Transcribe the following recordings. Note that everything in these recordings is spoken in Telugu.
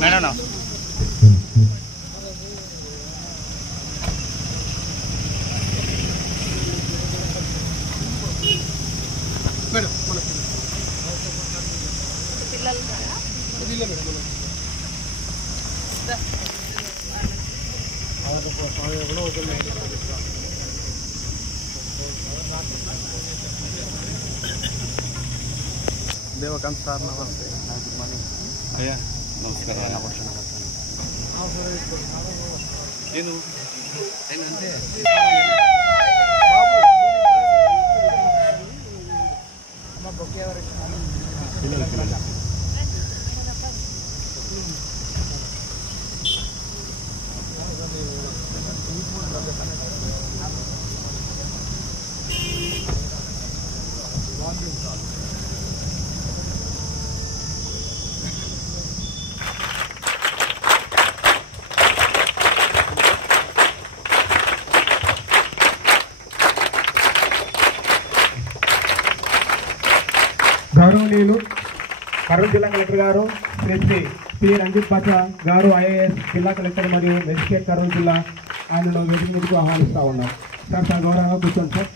మేడం దేవకాంత్ సార్ నమస్తే. గుడ్ మార్నింగ్ అయ్యా. నమస్కారం. ఏంటంటే గౌరవనీయులు కర్నూలు జిల్లా కలెక్టర్ గారు శ్రీ పి రంజిత్ బాచా గారు ఐఏఎస్ జిల్లా కలెక్టర్ మరియు మెజిస్ట్రేట్ కర్నూలు జిల్లా ఆయనను వేదిక మీదకు ఆహ్వానిస్తూ ఉన్నాం. సార్ గౌరవంగా కూర్చోండి సార్.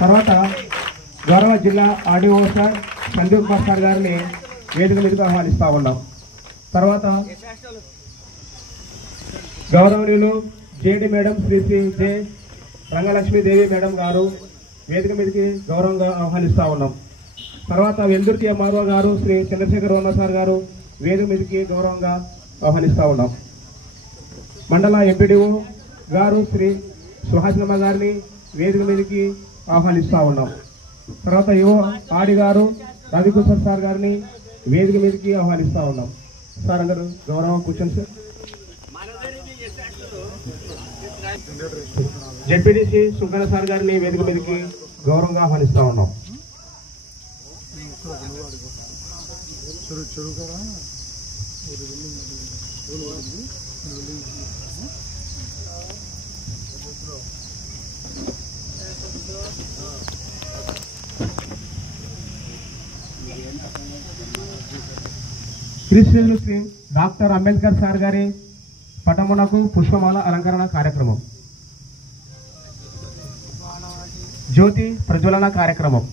తర్వాత గౌరవ జిల్లా RDO sir Sanjeev Kumar sir గారిని వేదిక మీదకు ఆహ్వానిస్తూ ఉన్నాం. తర్వాత గౌరవనీయులు JD madam Shri J Rangalakshmidevi madam గారు వేదిక మీదకి గౌరవంగా ఆహ్వానిస్తూ ఉన్నాం. తర్వాత వెల్దుర్తి ఎంఆర్ఓ గారు శ్రీ చంద్రశేఖర్ వర్మ సార్ గారు వేదిక మీదకి గౌరవంగా ఆహ్వానిస్తూ ఉన్నాం. మండల ఎంపీడీఓ గారు శ్రీ సుహాసినమ్మ గారిని వేదిక మీదకి ఆహ్వానిస్తూ ఉన్నాం. తర్వాత యువ ఆడి గారు రవికుమార్ సార్ గారిని వేదిక మీదకి ఆహ్వానిస్తూ ఉన్నాం. సార్ అందరూ గౌరవం కూర్చొని సార్. జెడ్పీటీసీ సుంకర సార్ గారిని వేదిక మీదకి గౌరవంగా ఆహ్వానిస్తూ ఉన్నాం. Christian Shri doctor Ambedkar sir గారి పటమునకు పుష్పమాల అలంకరణ కార్యక్రమం, జ్యోతి ప్రజ్వలన కార్యక్రమం.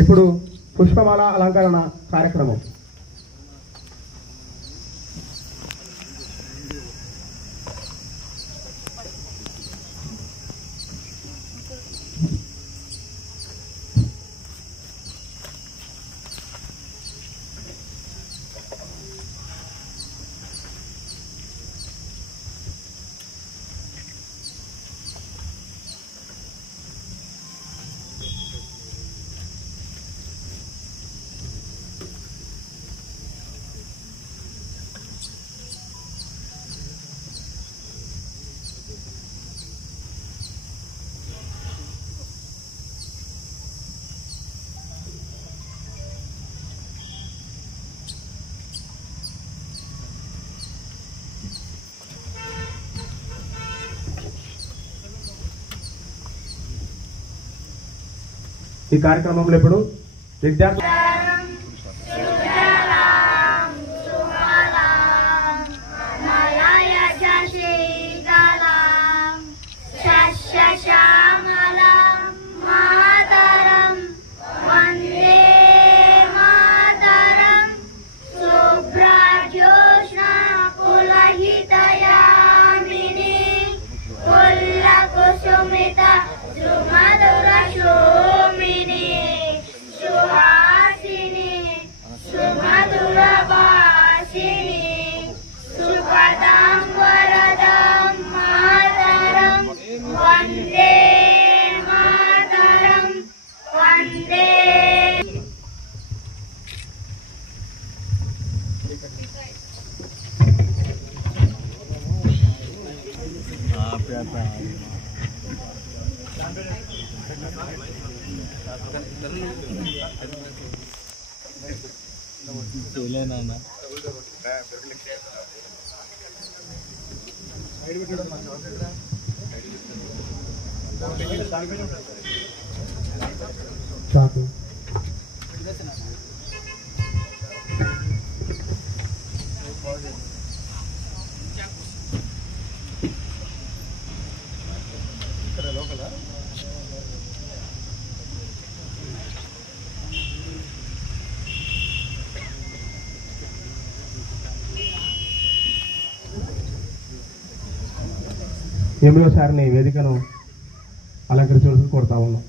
ఇప్పుడు పుష్పమాల అలంకరణ కార్యక్రమం. ఈ కార్యక్రమంలో ఇప్పుడు విద్యార్థులు Sumita, Sumadura Shumini, Suhas చాకు ఎంఈఓ సార్ని వేదికను అలంకరించవలసి కోరుతా ఉన్నాం.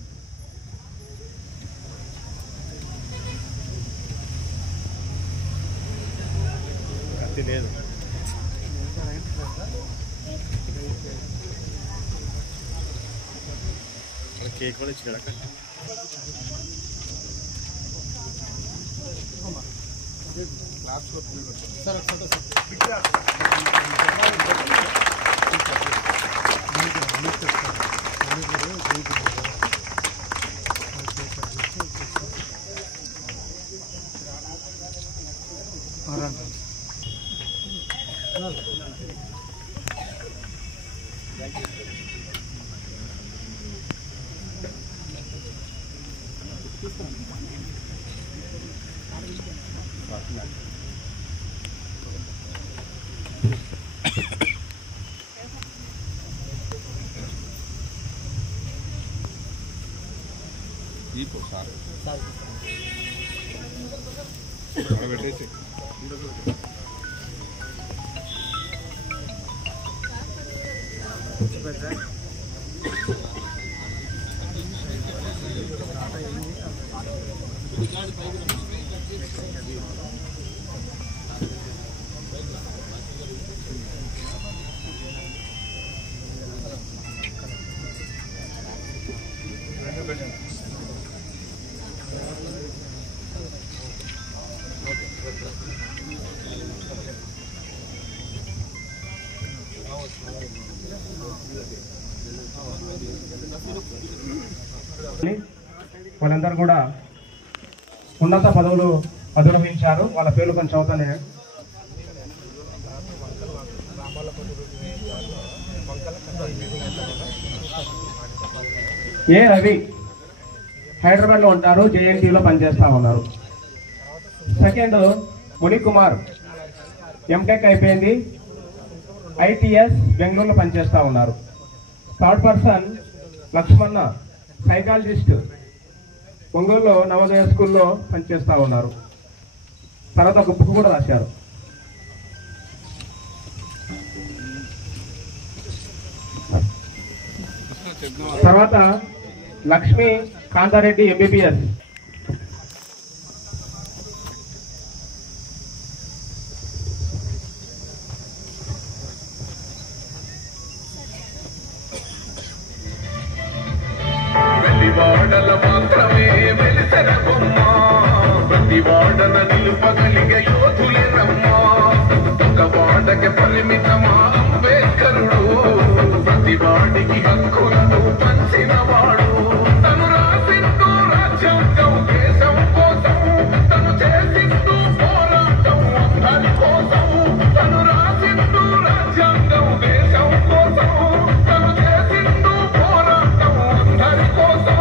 లేదు కేక్ కూడా ఇచ్చాడు అక్కడ. పెట్టేసి వాళ్ళందరూ కూడా ఉన్నత పదవులు అధిరోహించారు. వాళ్ళ పేర్లు కొంచెం చదువుతానే. ఏ రవి హైదరాబాద్లో ఉంటారు, జేఎన్టీలో పనిచేస్తా ఉన్నారు. సెకండ్ మునికుమార్ ఎంటెక్ అయిపోయింది, ఐటీఎస్ బెంగళూరులో పనిచేస్తా ఉన్నారు. థర్డ్ పర్సన్ లక్ష్మణ సైకాలజిస్ట్, ఒంగోలులో నవోదయ స్కూల్లో పనిచేస్తా ఉన్నారు. తర్వాత ఒక బుక్ కూడా రాశారు. తర్వాత లక్ష్మీ కాంతారెడ్డి ఎంబీబీఎస్. వాడల మాత్రమే వెలిసెన బొమ్మ, ప్రతి వాడన నిలుపగలిగే యోధులే రమ్మ. ఒక వాడకి పరిమితమా అంబేద్కరుడు, ప్రతి వాడికి హక్కులను పంచిన వాడు. తను రాసింటూ రాజ్యాంగం దేశం కోసం, తను చేసింటూ పోరాటం అందరి కోసం. తను రాసింటూ రాజ్యాంగం దేశం కోసం, తను చేసింటూ పోరాటం అందరి కోసం.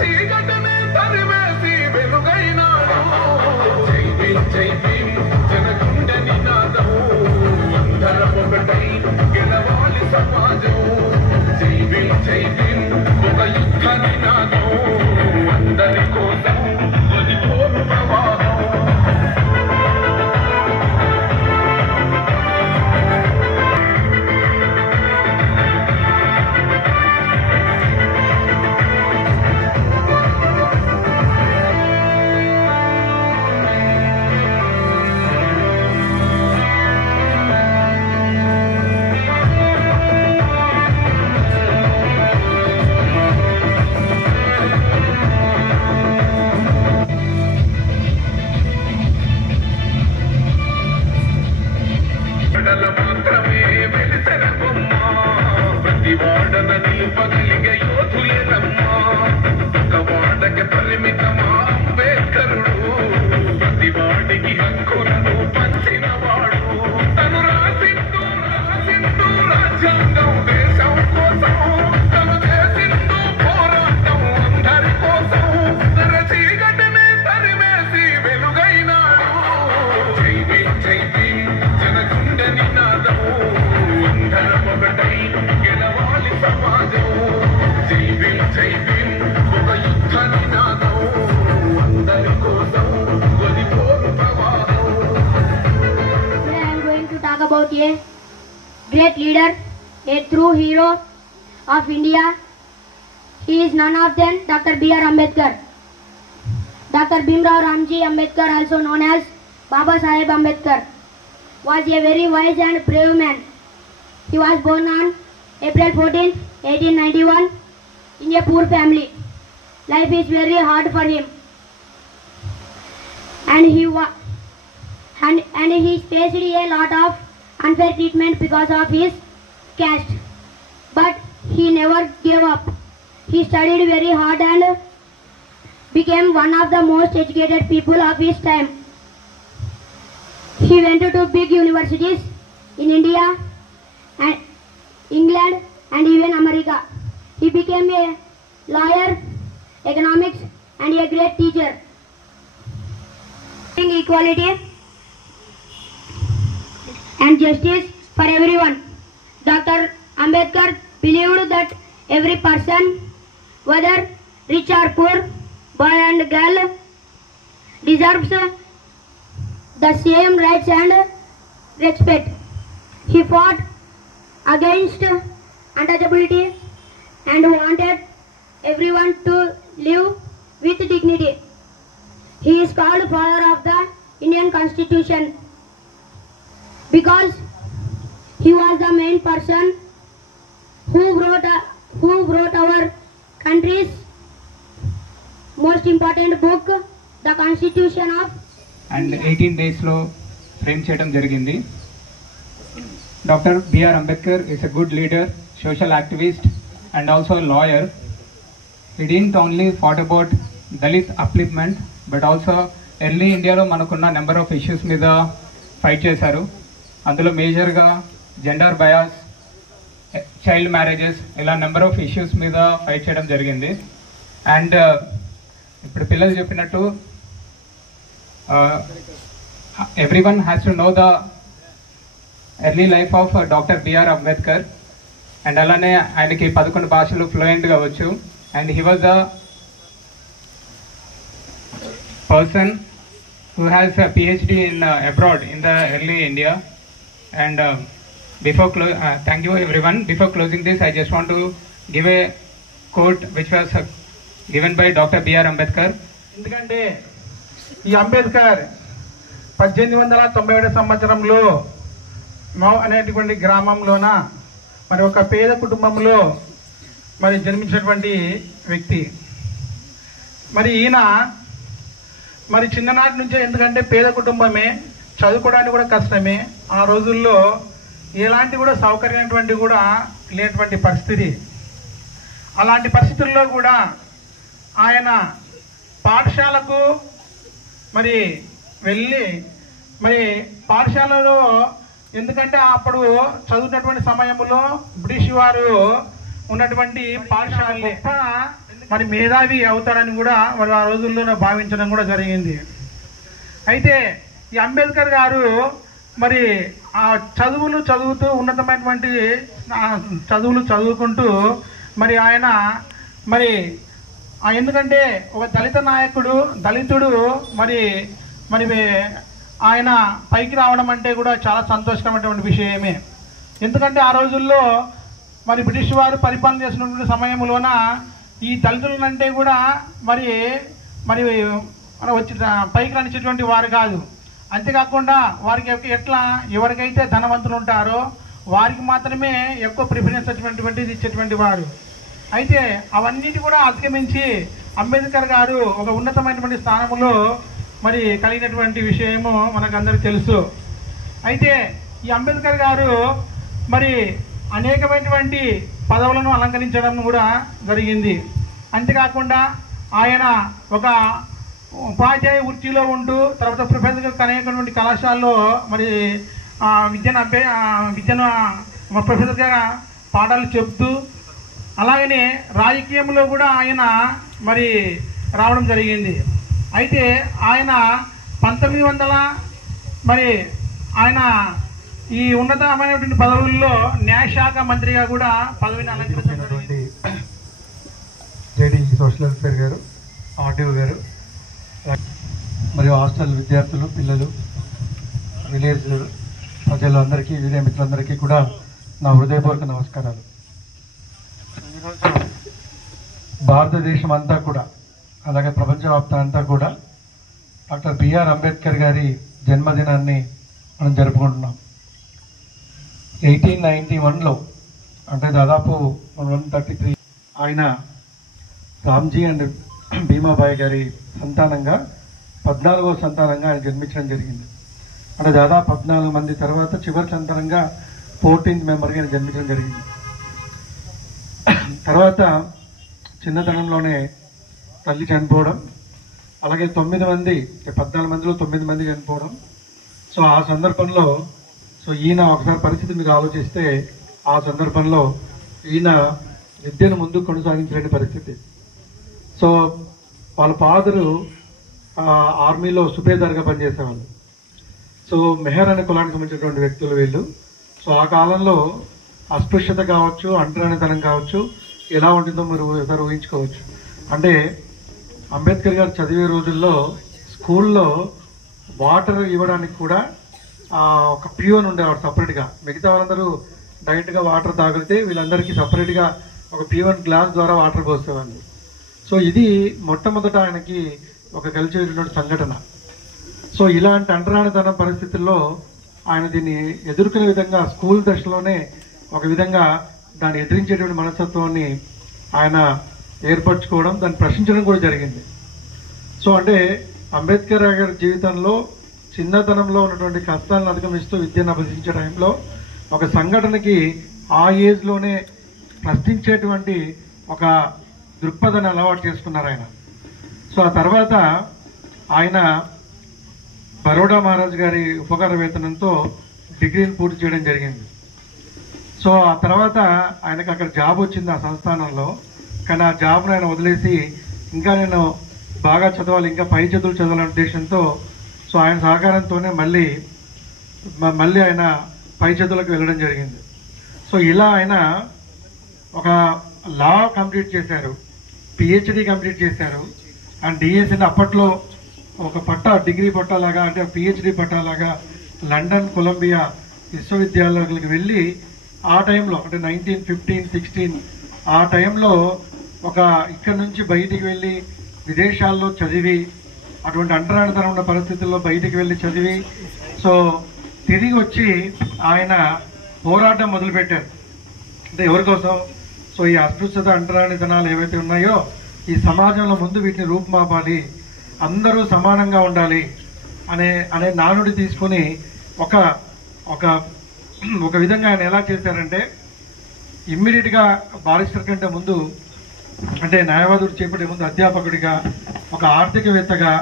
చీకటిని తరివేసి వెలుగైనాడు. జై భీమ్ జై భీమ్ జనగుండె నినాదం, అందరం ఒకటై గెలవాలి సమాజం. జై భీమ్ జై భీమ్ ఒక యుద్ధ నినాదం, అందరి కోసం అది కోరు ప్రవాహం. about a great leader, a true hero of India. He is none other than Dr. B.R. Ambedkar. Dr. Bhimrao Ramji Ambedkar, also known as Baba Saheb Ambedkar, was a very wise and brave man. He was born on April 14, 1891 in a poor family. Life is very hard for him, and he faced a lot of unfair treatment because of his caste. But he never gave up. He studied very hard and became one of the most educated people of his time. He went to big universities in India and England and even America. He became a lawyer, economics, and a great teacher. Equality and justice for everyone. Dr. Ambedkar believed that every person, whether rich or poor, boy and girl, deserves the same rights and respect. He fought against untouchability and wanted everyone to live with dignity. He is called father of the Indian Constitution because he was the main person who wrote our country's most important book, the Constitution of. And 18 days lo frame cheyadam jarigindi. Dr. B.R. Ambedkar is a good leader, social activist, and also a lawyer. He didn't only fought about Dalit upliftment, but also early India lo manakunna number of issues meeda fight chesaru. Andulo major ga gender bias, child marriages, ila number of issues meeda fight cheyadam jarigindi. And ఇప్పుడు పిల్లలు చెప్పినట్టు everyone has to know the early life of Dr. B.R. Ambedkar, and అలానే ఆయనకి 11 భాషలు ఫ్లూయెంట్ గా వచ్చు. And he was a person who has a PhD in abroad in the early India. And thank you everyone. Before closing this, I just want to give a quote which was given by Dr. B.R. Ambedkar. ఎందుకంటే ఈ అంబేద్కర్ 1897 సంవత్సరంలో మౌ అనేటువంటి గ్రామంలోన మరి ఒక పేద కుటుంబంలో మరి జన్మించినటువంటి వ్యక్తి. మరి ఈయన మరి చిన్ననాటి నుంచే, ఎందుకంటే పేద కుటుంబమే, చదువుకోవడానికి కూడా కష్టమే. ఆ రోజుల్లో ఎలాంటి కూడా సౌకర్యమైనటువంటి కూడా లేనటువంటి పరిస్థితి. అలాంటి పరిస్థితుల్లో కూడా ఆయన పాఠశాలకు మరి వెళ్ళి మరి పాఠశాలలో, ఎందుకంటే అప్పుడు చదువుతున్నటువంటి సమయంలో బ్రిటిష్ వారు ఉన్నటువంటి పాఠశాల మరి మేధావి అవుతాడని కూడా మరి ఆ రోజుల్లో భావించడం కూడా జరిగింది. అయితే ఈ అంబేద్కర్ గారు మరి ఆ చదువులు చదువుతూ ఉన్నతమైనటువంటి చదువులు చదువుకుంటూ మరి ఆయన మరి ఎందుకంటే ఒక దళిత నాయకుడు, దళితుడు మరి మరి ఆయన పైకి రావడం అంటే కూడా చాలా సంతోషకరమైనటువంటి విషయమే. ఎందుకంటే ఆ రోజుల్లో మరి బ్రిటిష్ వారు పరిపాలన చేసినటువంటి సమయంలోన ఈ దళితులంటే కూడా మరి మరి వచ్చి పైకి రానిచ్చేటువంటి వారు కాదు. అంతేకాకుండా వారికి ఎట్లా ఎవరికైతే ధనవంతులు ఉంటారో వారికి మాత్రమే ఎక్కువ ప్రిఫరెన్స్ వచ్చేటువంటిది ఇచ్చేటువంటి వారు. అయితే అవన్నిటి కూడా అధిగమించి అంబేద్కర్ గారు ఒక ఉన్నతమైనటువంటి స్థానంలో మరి కలిగినటువంటి విషయము మనకందరికీ తెలుసు. అయితే ఈ అంబేద్కర్ గారు మరి అనేకమైనటువంటి పదవులను అలంకరించడం కూడా జరిగింది. అంతేకాకుండా ఆయన ఒక ఉపాధ్యాయ వృత్తిలో ఉంటూ తర్వాత ప్రొఫెసర్గా అనేకటువంటి కళాశాలలో మరి విద్యను ప్రొఫెసర్గా పాఠాలు చెప్తూ, అలాగనే రాజకీయంలో కూడా ఆయన మరి రావడం జరిగింది. అయితే ఆయన 1900 మరి ఆయన ఈ ఉన్నతమైనటువంటి పదవుల్లో న్యాయశాఖ మంత్రిగా కూడా పదవిని అలంకరించినటువంటి జేడీ సోషల్ వెల్ఫేర్ గారు, ఆర్టీఓ గారు, మరియు హాస్టల్ విద్యార్థులు, పిల్లలు, విలేజ్ ప్రజలందరికీ, మీడియా మిత్రులందరికీ కూడా నా హృదయపూర్వక నమస్కారాలు. ఈరోజు భారతదేశం అంతా కూడా, అలాగే ప్రపంచవ్యాప్తం అంతా కూడా డాక్టర్ బిఆర్ అంబేద్కర్ గారి జన్మదినాన్ని మనం జరుపుకుంటున్నాం. 1891లో, అంటే దాదాపు 133, ఆయన రామ్జీ అండ్ భీమాబాయి గారి సంతానంగా 14వ సంతానంగా ఆయన జన్మించడం జరిగింది. అంటే దాదాపు 14 మంది తర్వాత చివరి సంతానంగా 14th మెంబర్గా ఆయన జన్మించడం జరిగింది. తర్వాత చిన్నతనంలోనే తల్లి చనిపోవడం, అలాగే 9 మంది, 14 మందిలో 9 మంది చనిపోవడం. సో ఆ సందర్భంలో ఈయన ఒకసారి పరిస్థితి మీరు ఆలోచిస్తే, ఆ సందర్భంలో ఈయన విద్యను ముందుకు కొనసాగించలేని పరిస్థితి. సో వాళ్ళ ఫాదరు ఆర్మీలో సుబేదార్గా పనిచేసేవాళ్ళు. సో మెహర్ అనే కులానికి సంబంధించినటువంటి వ్యక్తులు వీళ్ళు. సో ఆ కాలంలో అస్పృశ్యత కావచ్చు, అంటరానితనం కావచ్చు, ఎలా ఉంటుందో మీరు ఒకసారి ఊహించుకోవచ్చు. అంటే అంబేద్కర్ గారు చదివే రోజుల్లో స్కూల్లో వాటర్ ఇవ్వడానికి కూడా ఒక పియోన్ ఉండేవాడు సపరేట్గా. మిగతా వాళ్ళందరూ డైరెక్ట్గా వాటర్ తాగితే వీళ్ళందరికీ సపరేట్గా ఒక పియోన్ గ్లాస్ ద్వారా వాటర్ పోసేవాళ్ళు. సో ఇది మొట్టమొదట ఆయనకి ఒక కలిసినటువంటి సంఘటన. సో ఇలాంటి అంటరానితనం పరిస్థితుల్లో ఆయన దీన్ని ఎదుర్కొనే విధంగా స్కూల్ దశలోనే ఒక విధంగా దాన్ని ఎదిరించేటువంటి మనస్తత్వాన్ని ఆయన ఏర్పరచుకోవడం, దాన్ని ప్రశ్నించడం కూడా జరిగింది. సో అంటే అంబేద్కర్ గారి జీవితంలో చిన్నతనంలో ఉన్నటువంటి కష్టాలను అధిగమిస్తూ విద్యను అభ్యసించే టైంలో ఒక సంఘటనకి ఆ ఏజ్లోనే ప్రశ్నించేటువంటి ఒక దృక్పథాన్ని అలవాటు చేసుకున్నారు ఆయన. సో ఆ తర్వాత ఆయన బరోడా మహారాజ్ గారి ఉపకార వేతనంతో డిగ్రీని పూర్తి చేయడం జరిగింది. సో ఆ తర్వాత ఆయనకు అక్కడ జాబ్ వచ్చింది ఆ సంస్థానంలో. కానీ ఆ జాబ్ను ఆయన వదిలేసి ఇంకా నేను బాగా చదవాలి, ఇంకా పై చదువులు చదవాలనే ఉద్దేశంతో సో ఆయన సహకారంతోనే మళ్ళీ ఆయన పై చదువులకు వెళ్ళడం జరిగింది. సో ఇలా ఆయన ఒక లా కంప్లీట్ చేశారు, పిహెచ్డి కంప్లీట్ చేశారు. అండ్ డిఎస్సీ అప్పట్లో ఒక డిగ్రీ పట్టాలాగా, అంటే పిహెచ్డి పట్టాలాగా లండన్, కొలంబియా విశ్వవిద్యాలయాలకు వెళ్ళి ఆ టైంలో, అంటే 1915-16 ఆ టైంలో ఇక్కడ నుంచి బయటికి వెళ్ళి విదేశాల్లో చదివి, అటువంటి అంటరానితనం ఉన్న పరిస్థితుల్లో బయటికి వెళ్ళి చదివి, సో తిరిగి వచ్చి ఆయన పోరాటం మొదలుపెట్టారు. అంటే ఎవరి కోసం? సో ఈ అస్పృశ్యత, అంటరానితనాలు ఏవైతే ఉన్నాయో ఈ సమాజంలో ముందు వీటిని రూపుమాపాలి, అందరూ సమానంగా ఉండాలి అనే నానుడి తీసుకుని ఒక విధంగా ఆయన ఎలా చేశారంటే, ఇమ్మీడియట్గా బారిస్టర్ కంటే ముందు, అంటే న్యాయవాదుడు చేపట్టే ముందు అధ్యాపకుడిగా, ఒక ఆర్థికవేత్తగా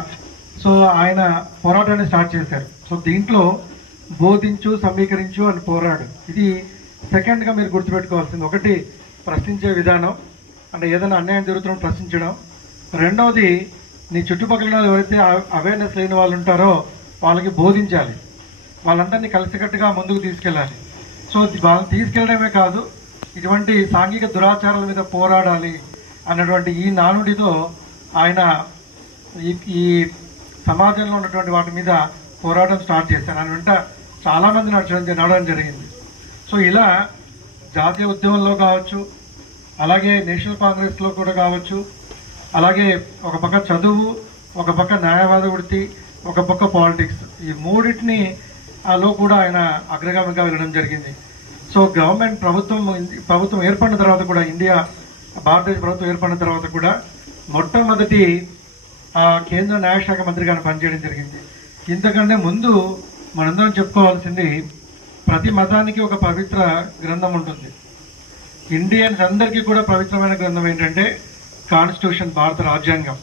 సో ఆయన పోరాటాన్ని స్టార్ట్ చేశారు. సో దీంట్లో బోధించు, సమీకరించు అని పోరాడు. ఇది సెకండ్గా మీరు గుర్తుపెట్టుకోవాల్సింది. ఒకటి, ప్రశ్నించే విధానం, అంటే ఏదైనా అన్యాయం జరుగుతున్నప్పుడు ప్రశ్నించడం. రెండవది, నీ చుట్టుపక్కల ఎవరైతే అవేర్నెస్ లేని వాళ్ళు ఉంటారో వాళ్ళకి బోధించాలి, వాళ్ళందరినీ కలిసికట్టుగా ముందుకు తీసుకెళ్ళాలి. సో వాళ్ళని తీసుకెళ్లడమే కాదు, ఇటువంటి సాంఘిక దురాచారాల మీద పోరాడాలి అన్నటువంటి ఈ నానుడితో ఆయన ఈ సమాజంలో ఉన్నటువంటి వాటి మీద పోరాటం స్టార్ట్ చేశారు. ఆయన వెంట చాలా మంది నడవడం జరిగింది. సో ఇలా జాతీయ ఉద్యమంలో కావచ్చు, అలాగే నేషనల్ కాంగ్రెస్లో కూడా కావచ్చు, అలాగే ఒక పక్క చదువు, ఒక పక్క న్యాయవాద వృత్తి, ఒక పక్క పాలిటిక్స్, ఈ మూడింటిని లో కూడా ఆయన అగ్రగామిగా వెళ్ళడం జరిగింది. సో ప్రభుత్వం ఏర్పడిన తర్వాత కూడా, భారతదేశ ప్రభుత్వం ఏర్పడిన తర్వాత కూడా మొట్టమొదటి కేంద్ర న్యాయశాఖ మంత్రిగా పనిచేయడం జరిగింది. ఇంతకంటే ముందు మనందరం చెప్పుకోవాల్సింది, ప్రతి మతానికి ఒక పవిత్ర గ్రంథం ఉంటుంది. ఇండియన్స్ అందరికీ కూడా పవిత్రమైన గ్రంథం ఏంటంటే కాన్స్టిట్యూషన్, భారత రాజ్యాంగం.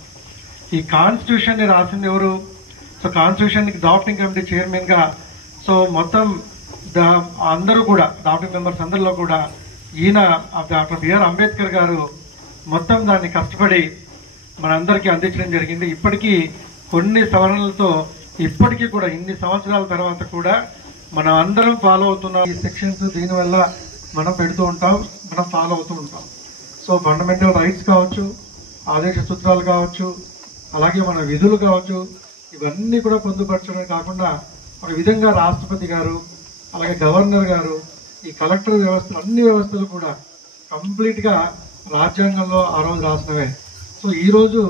ఈ కాన్స్టిట్యూషన్ ని రాసింది ఎవరు? So constitution drafting committee chairman గా, సో మొత్తం అందరూ కూడా డ్రాఫ్టింగ్ మెంబర్స్ అందరిలో కూడా ఈయన డాక్టర్ బిఆర్ అంబేద్కర్ గారు మొత్తం దాన్ని కష్టపడి మనందరికీ అందించడం జరిగింది. ఇప్పటికీ కొన్ని సవరణలతో ఇప్పటికీ కూడా ఇన్ని సంవత్సరాల తర్వాత కూడా మనం అందరం ఫాలో అవుతున్నాం. ఈ సెక్షన్స్ దీనివల్ల మనం పెడుతూ ఉంటాం, మనం ఫాలో అవుతూ ఉంటాం. సో ఫండమెంటల్ రైట్స్ కావచ్చు, ఆదేశ సూత్రాలు కావచ్చు, అలాగే మన విధులు కావచ్చు, ఇవన్నీ కూడా పొందుపరచడమే కాకుండా ఒక విధంగా రాష్ట్రపతి గారు, అలాగే గవర్నర్ గారు, ఈ కలెక్టర్ వ్యవస్థలు, అన్ని వ్యవస్థలు కూడా కంప్లీట్గా రాజ్యాంగంలో ఆ రోజు రాసినవే. సో ఈరోజు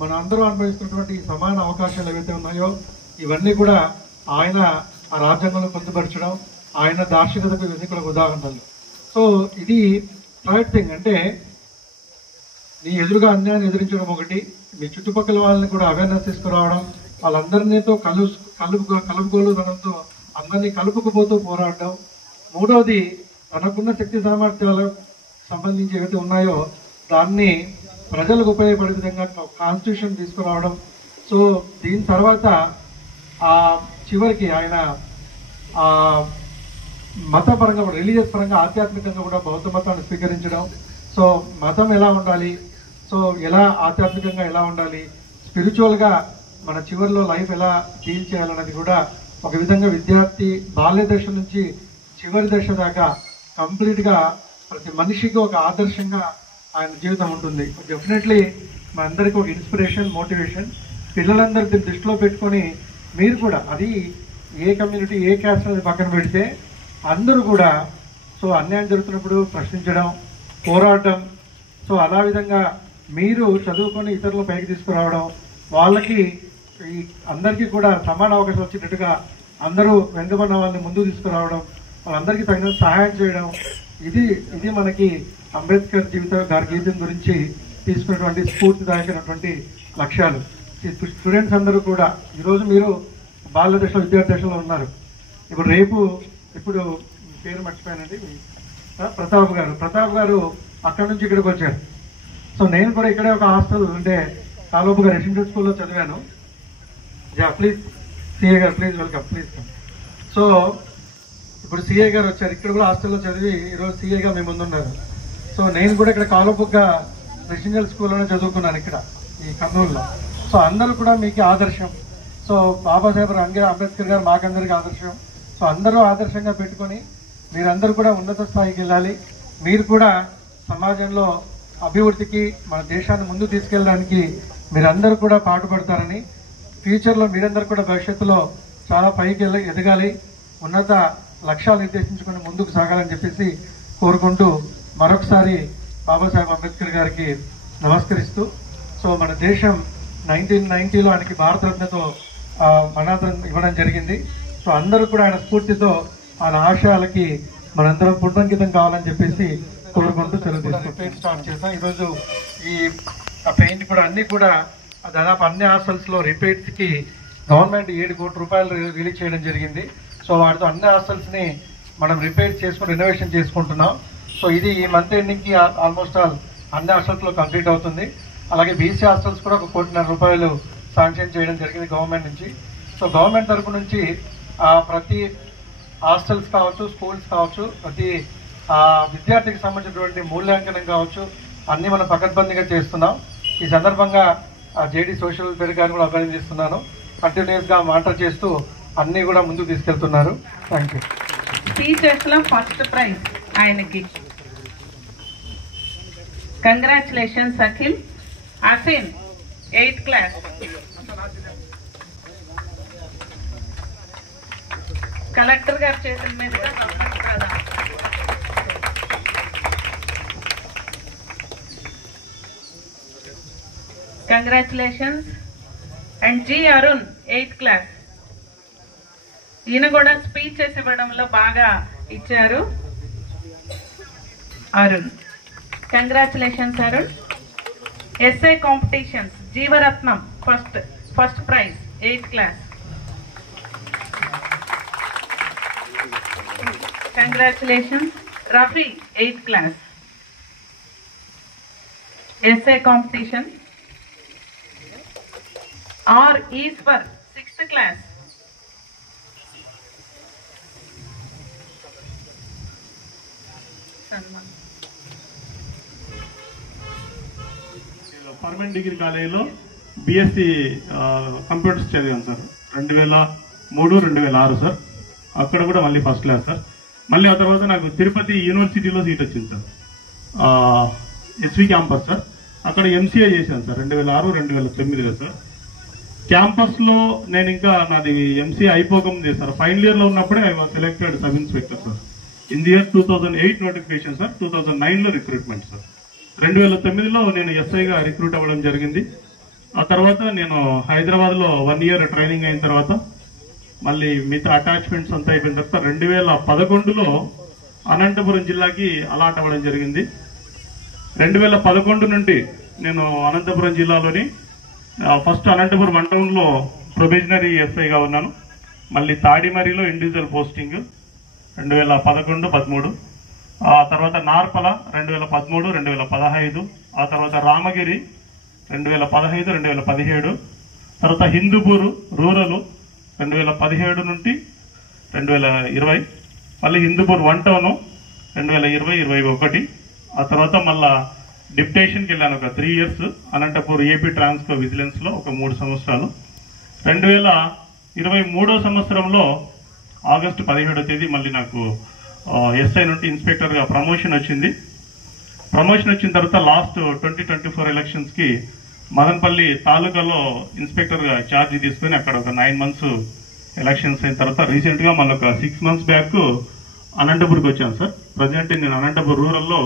మన అందరూ అనుభవిస్తున్నటువంటి సమాన అవకాశాలు ఏవైతే ఉన్నాయో ఇవన్నీ కూడా ఆయన ఆ రాజ్యాంగంలో పొందుపరచడం, ఆయన దార్శనికతకు ఇవన్నీ కూడా ఉదాహరణలు. సో ఇది థర్డ్ థింగ్, అంటే నీ ఎదురుగా అన్యాయాన్ని ఎదిరించడం ఒకటి, మీ చుట్టుపక్కల వాళ్ళని కూడా అవేర్నెస్ తీసుకురావడం, వాళ్ళందరినీతో కలుపుకోలుదనంతో అందరినీ కలుపుకుపోతూ పోరాడడం. మూడవది తనకున్న శక్తి సామర్థ్యాలకు సంబంధించి ఏవైతే ఉన్నాయో దాన్ని ప్రజలకు ఉపయోగపడే విధంగా కాన్స్టిట్యూషన్ తీసుకురావడం. సో దీని తర్వాత చివరికి ఆయన మతపరంగా, రిలీజియస్ పరంగా, ఆధ్యాత్మికంగా కూడా బౌద్ధ మతాన్ని స్వీకరించడం. సో మతం ఎలా ఉండాలి, సో ఎలా ఆధ్యాత్మికంగా ఎలా ఉండాలి, స్పిరిచువల్గా మన చివరిలో లైఫ్ ఎలా డీల్ చేయాలన్నది కూడా ఒక విధంగా విద్యార్థి బాల్య దశ నుంచి చివరి దశ దాకా కంప్లీట్గా ప్రతి మనిషికి ఒక ఆదర్శంగా ఆయన జీవితం ఉంటుంది. డెఫినెట్లీ మా అందరికీ ఒక ఇన్స్పిరేషన్, మోటివేషన్. పిల్లలందరికీ దృష్టిలో పెట్టుకొని మీరు కూడా, అది ఏ కమ్యూనిటీ ఏ క్యాస్ట్ అనేది పక్కన పెడితే అందరూ కూడా సో అన్యాయం జరుగుతున్నప్పుడు ప్రశ్నించడం, పోరాటం, సో అలా విధంగా మీరు చదువుకొని ఇతరులను పైకి తీసుకురావడం, వాళ్ళకి ఈ అందరికీ కూడా సమాన అవకాశం వచ్చేటట్టుగా అందరూ వెనుకబడిన వాళ్ళని ముందుకు తీసుకురావడం, వాళ్ళందరికీ తగిన సహాయం చేయడం, ఇది మనకి అంబేద్కర్ గారి జీవితం గురించి తీసుకున్నటువంటి స్ఫూర్తిదాయకమైనటువంటి లక్ష్యాలు. స్టూడెంట్స్ అందరూ కూడా ఈరోజు మీరు బాల్య దశలో, విద్యార్థి దశలో ఉన్నారు. ఇప్పుడు పేరు మర్చిపోయానండి, ప్రతాప్ గారు అక్కడి నుంచి ఇక్కడికి వచ్చారు. సో నేను కూడా ఇక్కడే ఒక హాస్టల్, అంటే కాలోపుగా రెసిడెన్షియల్ స్కూల్లో చదివాను. ప్లీజ్ సిఏ గారు, please welcome, please come. So ఇప్పుడు సిఏ గారు వచ్చారు, ఇక్కడ కూడా హాస్టల్లో చదివి ఈరోజు సిఏగా మేము ముందున్నారు. సో నేను కూడా ఇక్కడ కాలోపుగా రెసిడెన్షియల్ స్కూల్లోనే చదువుకున్నాను, ఇక్కడ ఈ కర్నూలులో. సో అందరూ కూడా మీకు ఆదర్శం. సో బాబాసాహెబ్ అంబేద్కర్ గారు మాకందరికీ ఆదర్శం. సో అందరూ ఆదర్శంగా పెట్టుకొని మీరందరూ కూడా ఉన్నత స్థాయికి వెళ్ళాలి. మీరు కూడా సమాజంలో అభివృద్ధికి, మన దేశాన్ని ముందుకు తీసుకెళ్ళడానికి మీరందరూ కూడా పాటుపడతారని, ఫ్యూచర్లో మీరందరూ కూడా భవిష్యత్తులో చాలా పైకి ఎదగాలి, ఉన్నత లక్ష్యాలు నిర్దేశించుకొని ముందుకు సాగాలని చెప్పేసి కోరుకుంటూ మరొకసారి బాబాసాహెబ్ అంబేద్కర్ గారికి నమస్కరిస్తూ, సో మన దేశం 1990లో ఆయనకి భారతరత్నతో మరణాంతరం ఇవ్వడం జరిగింది. సో అందరూ కూడా ఆయన స్ఫూర్తితో, ఆయన ఆశయాలకి మనందరం పునరంకితం కావాలని చెప్పేసి కోరుకుంటూ పెయింట్ స్టార్ట్ చేస్తాం. ఈరోజు ఈ పెయింట్ కూడా అన్ని కూడా దాదాపు అన్ని హాస్టల్స్ లో రిపేర్స్ కి గవర్నమెంట్ 7 కోట్ల రూపాయలు రిలీజ్ చేయడం జరిగింది. సో వాటితో అన్ని హాస్టల్స్ ని మనం రిపేర్ చేసుకుని రెనోవేషన్ చేసుకుంటున్నాం. సో ఇది ఈ మంత్ ఎండింగ్ కి ఆల్మోస్ట్ అన్ని హాస్టల్స్ లో కంప్లీట్ అవుతుంది. అలాగే బీసీ హాస్టల్స్ కూడా 1.5 కోట్ల రూపాయలు శాంక్షన్ చేయడం జరిగింది గవర్నమెంట్ నుంచి. సో గవర్నమెంట్ తరఫు నుంచి ప్రతి హాస్టల్స్ కావచ్చు, స్కూల్స్ కావచ్చు, ప్రతి విద్యార్థికి సంబంధించినటువంటి మూల్యాంకనం కావచ్చు, అన్ని మనం పకడ్బందీగా చేస్తున్నాం. ఈ సందర్భంగా జేడీ సోషల్ వెల్ఫేర్ గారిని కూడా అభినందిస్తున్నాను. కంటిన్యూస్ గా మానిటర్ చేస్తూ అన్ని కూడా ముందుకు తీసుకెళ్తున్నారు. Thank you. టీచర్స్ లో ఫస్ట్ ప్రైజ్ ఆయనకి. కంగ్రాచులేషన్స్ అఖిల్. అసిన్ 8th క్లాస్. కలెక్టర్ గారి చేతుల మీదుగా ప్రదానం. Congratulations. And G Arun 8th class. ఈయన కూడా స్పీచెస్ ఇవ్వడంలో బాగా ఇచ్చారు. Arun, congratulations Arun. SA competitions Jeevaratnam first prize 8th class. Congratulations. Rafi 8th class. SA competition. R Eswar 6th class. Permanent degree కాలేజీలో బీఎస్సీ కంప్యూటర్స్ చదివాను సార్. 2003-2006 సార్. అక్కడ కూడా మళ్ళీ ఫస్ట్ క్లాస్ సార్. మళ్ళీ ఆ తర్వాత నాకు తిరుపతి యూనివర్సిటీలో సీట్ వచ్చింది సార్, ఎస్వి క్యాంపస్ సార్. అక్కడ ఎంసీఏ చేశాను సార్ 2006-2009 సార్. క్యాంపస్లో నేను ఇంకా నాది ఎంసీ అయిపోకముందే సార్, ఫైనల్ ఇయర్లో ఉన్నప్పుడే I was selected sub inspector sir. In the year 2008 notification sir, 2009లో రిక్రూట్మెంట్ సార్. 2009లో నేను ఎస్ఐగా రిక్రూట్ అవ్వడం జరిగింది. ఆ తర్వాత నేను హైదరాబాద్లో 1 ఇయర్ ట్రైనింగ్ అయిన తర్వాత మళ్ళీ మిగతా అటాచ్మెంట్స్ అంతా అయిపోయిన తర్వాత 2011లో అనంతపురం జిల్లాకి అలాట్ అవ్వడం జరిగింది. 2011 నుండి నేను అనంతపురం జిల్లాలోని ఫస్ట్ అనంతపురం 1 టౌన్లో ప్రొబేషనరీ ఎస్ఐగా ఉన్నాను. మళ్ళీ తాడిమరిలో ఇండివిజువల్ పోస్టింగ్ 2011-13. ఆ తర్వాత నార్పల 2013-2015. ఆ తర్వాత రామగిరి 2015-2017. తర్వాత హిందూపూర్ రూరల్ 2017 నుండి 2020. మళ్ళీ హిందూపూర్ 1 టౌన్ 2020-21. ఆ తర్వాత మళ్ళా డిప్యుటేషన్కి వెళ్ళాను ఒక 3 years Anantapur AP Transco vigilance లో ఒక 3 సంవత్సరాలు. 2023 సంవత్సరంలో ఆగస్టు 17వ తేదీ మళ్ళీ నాకు ఎస్ఐ నుండి ఇన్స్పెక్టర్ గా ప్రమోషన్ వచ్చింది. ప్రమోషన్ వచ్చిన తర్వాత లాస్ట్ 2024 ఎలక్షన్స్ కి మదనపల్లి తాలూకాలో ఇన్స్పెక్టర్ గా ఛార్జ్ తీసుకుని అక్కడ ఒక 9 మంత్స్ ఎలక్షన్స్ అయిన తర్వాత రీసెంట్ గా మళ్ళీ ఒక 6 మంత్స్ బ్యాక్ అనంతపూర్కి వచ్చాను సార్. ప్రజెంట్ నేను అనంతపూర్ రూరల్లో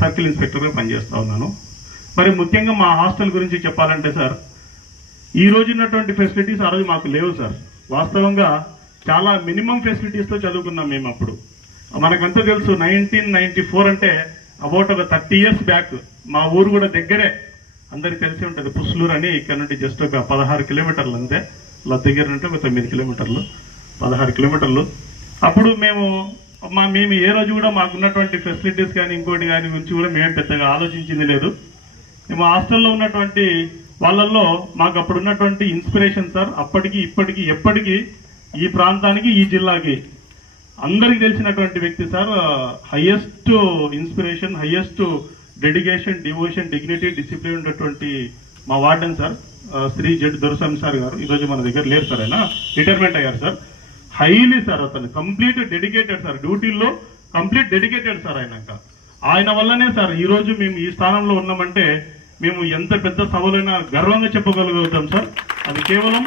సర్కిల్ ఇన్స్పెక్టర్ గా పనిచేస్తా ఉన్నాను. మరి ముఖ్యంగా మా హాస్టల్ గురించి చెప్పాలంటే సార్, ఈ రోజు ఉన్నటువంటి ఫెసిలిటీస్ ఆ రోజు మాకు లేవు సార్. వాస్తవంగా చాలా మినిమం ఫెసిలిటీస్ తో చదువుకున్నాం మేము అప్పుడు. మనకంతా తెలుసు 1994 అంటే అబౌట్ ఒక 30 ఇయర్స్ బ్యాక్. మా ఊరు కూడా దగ్గరే, అందరికి తెలిసి ఉంటుంది, పుస్లూరు అని. ఇక్కడ నుండి జస్ట్ ఒక 16 కిలోమీటర్లు అంతే. ఇలా దగ్గర నుండి ఒక 9 కిలోమీటర్లు, 16 కిలోమీటర్లు. అప్పుడు మేము ఏ రోజు కూడా మాకున్నటువంటి ఫెసిలిటీస్ కానీ ఇంకోటి కానీ గురించి కూడా మేము పెద్దగా ఆలోచించింది లేదు. మేము హాస్టల్లో ఉన్నటువంటి వాళ్ళల్లో మాకు అప్పుడు ఉన్నటువంటి ఇన్స్పిరేషన్ సార్, అప్పటికి ఇప్పటికి ఎప్పటికీ ఈ ప్రాంతానికి ఈ జిల్లాకి అందరికి తెలిసినటువంటి వ్యక్తి sir. Highest inspiration, highest dedication, devotion, dignity, discipline ఉన్నటువంటి మా warden sir Shri Z Doraswamy sir గారు. ఈరోజు మన దగ్గర లేరు సార్, ఆయన రిటైర్మెంట్ అయ్యారు సార్. హైలీ సార్, అతను కంప్లీట్ డెడికేటెడ్ సార్, డ్యూటీల్లో కంప్లీట్ డెడికేటెడ్ సార్. ఆయన వల్లనే సార్ ఈ రోజు మేము ఈ స్థానంలో ఉన్నామంటే మేము ఎంత పెద్ద సభలైనా గర్వంగా చెప్పగలుగుతాం సార్. అది కేవలం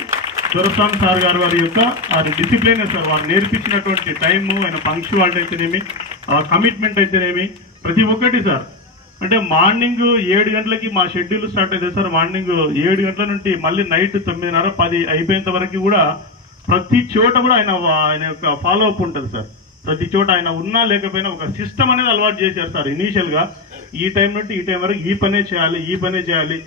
దొరస్వామి సార్ గారు వారి యొక్క అది డిసిప్లిన్ సార్. వారు నేర్పించినటువంటి టైము, ఆయన పంక్చువాలిటీ అయితేనేమి, కమిట్మెంట్ అయితేనేమి, ప్రతి ఒక్కటి సార్. అంటే మార్నింగ్ 7 గంటలకి మా షెడ్యూల్ స్టార్ట్ అయితే సార్, మార్నింగ్ 7 గంటల నుండి మళ్ళీ నైట్ 9:30-10 అయిపోయేంత వరకు కూడా ప్రతి చోట కూడా ఆయన యొక్క ఫాలో అప్ ఉంటుంది సార్. ప్రతి చోట ఆయన ఉన్నా లేకపోయినా ఒక సిస్టమ్ అనేది అలవాటు చేశారు సార్. ఇనీషియల్ గా ఈ టైం నుండి ఈ టైం వరకు ఈ పనే చేయాలి.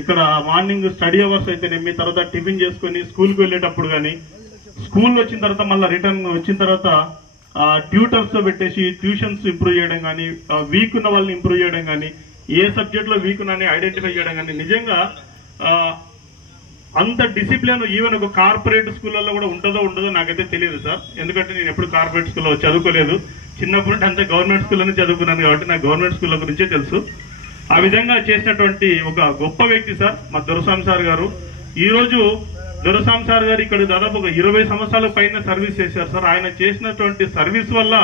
ఇక్కడ మార్నింగ్ స్టడీ అవర్స్ అయితేనేమి, తర్వాత టిఫిన్ చేసుకుని స్కూల్కి వెళ్ళేటప్పుడు కానీ, స్కూల్ వచ్చిన తర్వాత మళ్ళీ రిటర్న్ వచ్చిన తర్వాత ట్యూటర్స్ పెట్టేసి ట్యూషన్స్ ఇంప్రూవ్ చేయడం కానీ, వీక్ ఉన్న వాళ్ళని ఇంప్రూవ్ చేయడం కానీ, ఏ సబ్జెక్ట్ లో వీక్ ఉన్నాయని ఐడెంటిఫై చేయడం కానీ, నిజంగా అంత డిసిప్లిన్ ఈవెన్ ఒక కార్పొరేట్ స్కూళ్ళల్లో కూడా ఉంటుందో ఉండదో నాకైతే తెలియదు సార్. ఎందుకంటే నేను ఎప్పుడు కార్పొరేట్ స్కూల్లో చదువుకోలేదు. చిన్నప్పటి నుండి అంతా గవర్నమెంట్ స్కూల్లోనే చదువుకున్నాను కాబట్టి నాకు గవర్నమెంట్ స్కూళ్ళ గురించే తెలుసు. ఆ విధంగా చేసినటువంటి ఒక గొప్ప వ్యక్తి సార్ మా దొరస్వామి సార్ గారు. ఈ రోజు దొరస్వామి సార్ గారు ఇక్కడ దాదాపు ఒక 20 సంవత్సరాల పైన సర్వీస్ చేశారు సార్. ఆయన చేసినటువంటి సర్వీస్ వల్ల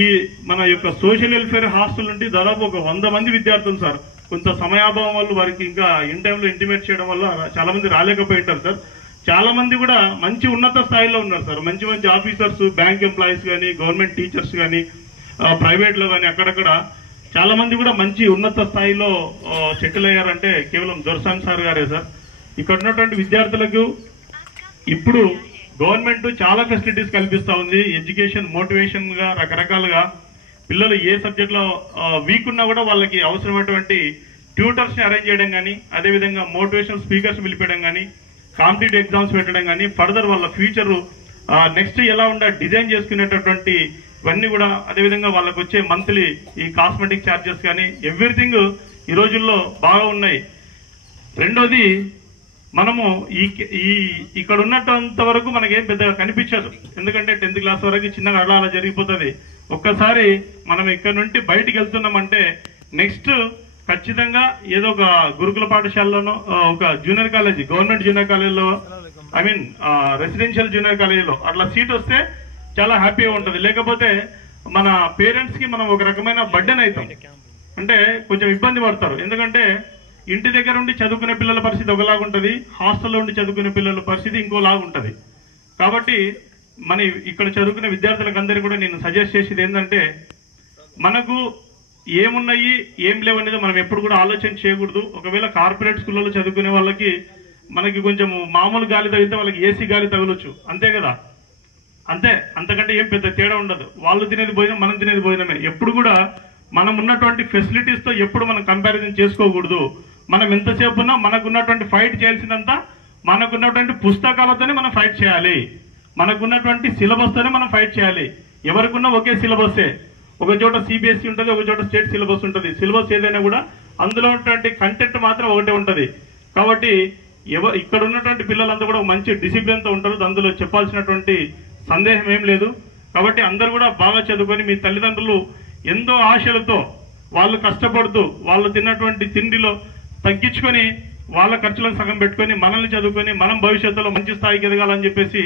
ఈ మన యొక్క సోషల్ వెల్ఫేర్ హాస్టల్ నుండి దాదాపు ఒక 100 మంది విద్యార్థులు సార్, కొంత సమయాభావం వల్ల వారికి ఇంకా ఇన్ టైంలో ఇంటిమేట్ చేయడం వల్ల చాలా మంది రాలేకపోయింటారు సార్. చాలా మంది కూడా మంచి ఉన్నత స్థాయిలో ఉన్నారు సార్. మంచి మంచి ఆఫీసర్స్, బ్యాంక్ ఎంప్లాయీస్ కానీ, గవర్నమెంట్ టీచర్స్ కానీ, ప్రైవేట్ లో కానీ అక్కడక్కడ చాలా మంది కూడా మంచి ఉన్నత స్థాయిలో సెటిల్ అయ్యారంటే కేవలం దొరస్వామి సార్ గారే సార్. ఇక్కడ ఉన్నటువంటి విద్యార్థులకు ఇప్పుడు గవర్నమెంట్ చాలా ఫెసిలిటీస్ కల్పిస్తా ఉంది. ఎడ్యుకేషన్ మోటివేషన్ గా రకరకాలుగా పిల్లలు ఏ సబ్జెక్ట్ లో వీక్ ఉన్నా కూడా వాళ్ళకి అవసరమైనటువంటి ట్యూటర్స్ ని అరేంజ్ చేయడం కానీ, అదేవిధంగా మోటివేషనల్ స్పీకర్స్ పిలిపించడం కానీ, కాంపిటేటివ్ ఎగ్జామ్స్ పెట్టడం కానీ, ఫర్దర్ వాళ్ళ ఫ్యూచర్ నెక్స్ట్ ఎలా డిజైన్ చేసుకునేటటువంటి ఇవన్నీ కూడా, అదేవిధంగా వాళ్ళకు వచ్చే మంత్లీ ఈ కాస్మెటిక్ ఛార్జెస్ కానీ ఎవ్రీథింగ్ ఈ రోజుల్లో బాగా ఉన్నాయి. రెండోది, మనము ఇక్కడ ఉన్నంత వరకు మనకేం పెద్దగా కనిపించదు. ఎందుకంటే 10th క్లాస్ వరకు చిన్నగా అలా జరిగిపోతుంది. ఒక్కసారి మనం ఇక్కడ నుండి బయటికి వెళ్తున్నామంటే నెక్స్ట్ ఖచ్చితంగా ఏదో ఒక గురుకుల పాఠశాలలోనో, ఒక జూనియర్ కాలేజీ, గవర్నమెంట్ జూనియర్ కాలేజీలో, రెసిడెన్షియల్ జూనియర్ కాలేజీలో అట్లా సీట్ వస్తే చాలా హ్యాపీగా ఉంటుంది. లేకపోతే మన పేరెంట్స్ కి మనం ఒక రకమైన బర్డెన్ అవుతాం, అంటే కొంచెం ఇబ్బంది పడతారు. ఎందుకంటే ఇంటి దగ్గర ఉండి చదువుకునే పిల్లల పరిస్థితి ఒకలాగా ఉంటుంది, హాస్టల్లో ఉండి చదువుకునే పిల్లల పరిస్థితి ఇంకోలాగా ఉంటుంది. కాబట్టి మన ఇక్కడ చదువుకునే విద్యార్థులకు అందరికీ కూడా నేను సజెస్ట్ చేసేది ఏంటంటే, మనకు ఏమున్నాయి ఏం లేవనేది మనం ఎప్పుడు కూడా ఆలోచన చేయకూడదు. ఒకవేళ కార్పొరేట్ స్కూళ్ళలో చదువుకునే వాళ్ళకి మనకి కొంచెం మామూలు గాలి తగిలితే వాళ్ళకి ఏసీ గాలి తగలొచ్చు, అంతే కదా, అంతే, అంతకంటే ఏం పెద్ద తేడా ఉండదు. వాళ్ళు తినేది భోజనం, మనం తినేది భోజనమే. ఎప్పుడు కూడా మనం ఉన్నటువంటి ఫెసిలిటీస్తో ఎప్పుడు మనం కంపారిజన్ చేసుకోకూడదు. మనం ఎంతసేపు ఉన్నా మనకున్నటువంటి ఫైట్ చేయాల్సిందంత మనకున్నటువంటి పుస్తకాలతోనే మనం ఫైట్ చేయాలి, మనకున్నటువంటి సిలబస్తోనే మనం ఫైట్ చేయాలి. ఎవరికున్నా ఒకే సిలబస్సే, ఒక చోట సిబిఎస్ఈ ఉంటుంది, ఒక చోట స్టేట్ సిలబస్ ఉంటుంది. సిలబస్ ఏదైనా కూడా అందులో ఉన్నటువంటి కంటెంట్ మాత్రం ఒకటే ఉంటుంది. కాబట్టి ఇక్కడ ఉన్నటువంటి పిల్లలంతా కూడా మంచి డిసిప్లిన్తో ఉంటారు, అందులో చెప్పాల్సినటువంటి సందేహం ఏం లేదు. కాబట్టి అందరూ కూడా బాగా చదువుకొని మీ తల్లిదండ్రులు ఎంతో ఆశలతో వాళ్ళు కష్టపడుతూ వాళ్ళు తిన్నటువంటి తిండిలో తగ్గించుకొని వాళ్ళ ఖర్చులను సగం పెట్టుకొని మనల్ని చదువుకొని మనం భవిష్యత్తులో మంచి స్థాయికి ఎదగాలని చెప్పేసి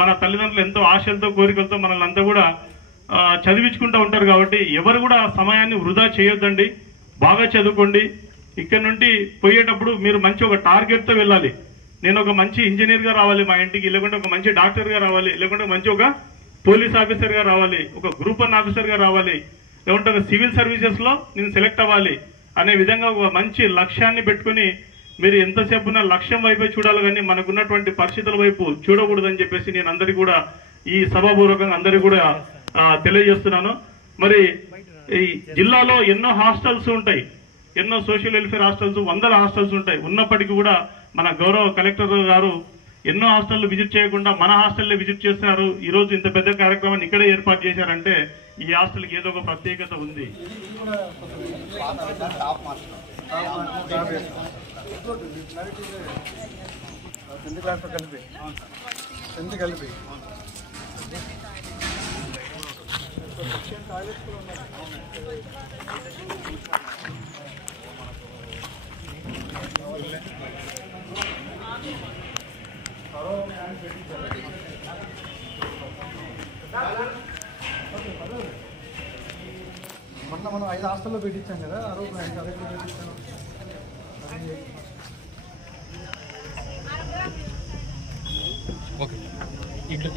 మన తల్లిదండ్రులు ఎంతో ఆశలతో కోరికలతో మనల్ని అంతా కూడా చదివించుకుంటూ ఉంటారు. కాబట్టి ఎవరు కూడా సమయాన్ని వృధా చేయొద్దండి, బాగా చదువుకోండి. ఇక్కడ నుండి పోయేటప్పుడు మీరు మంచి ఒక టార్గెట్తో వెళ్ళాలి. నేను ఒక మంచి ఇంజనీర్గా రావాలి మా ఇంటికి, లేకుంటే ఒక మంచి డాక్టర్గా రావాలి, లేకుంటే మంచి ఒక పోలీస్ ఆఫీసర్గా రావాలి, ఒక గ్రూప్ 1 ఆఫీసర్గా రావాలి, లేకుంటే ఒక సివిల్ సర్వీసెస్లో నేను సెలెక్ట్ అవ్వాలి అనే విధంగా ఒక మంచి లక్ష్యాన్ని పెట్టుకుని మీరు ఎంతసేపు ఉన్న లక్ష్యం వైపే చూడాలి, కానీ మనకున్నటువంటి పరిస్థితుల వైపు చూడకూడదని చెప్పేసి నేను అందరికీ కూడా ఈ సభాపూర్వకంగా అందరికీ కూడా తెలియజేస్తున్నాను. మరి ఈ జిల్లాలో ఎన్నో హాస్టల్స్ ఉంటాయి, ఎన్నో సోషల్ వెల్ఫేర్ హాస్టల్స్, వందల హాస్టల్స్ ఉంటాయి. ఉన్నప్పటికీ కూడా మన గౌరవ కలెక్టర్ గారు ఎన్నో హాస్టల్ విజిట్ చేయకుండా మన హాస్టల్లో విజిట్ చేస్తున్నారు. ఈ రోజు ఇంత పెద్ద కార్యక్రమాన్ని ఇక్కడే ఏర్పాటు చేశారంటే ఈ హాస్టల్కి ఏదో ఒక ప్రత్యేకత ఉంది. మొన్న మనం 5 హాస్టల్లో పెట్టించాం కదా, ఆ రోజు 5 కాలేజీలో పెట్టించాం. ఓకే, ఇంట్లో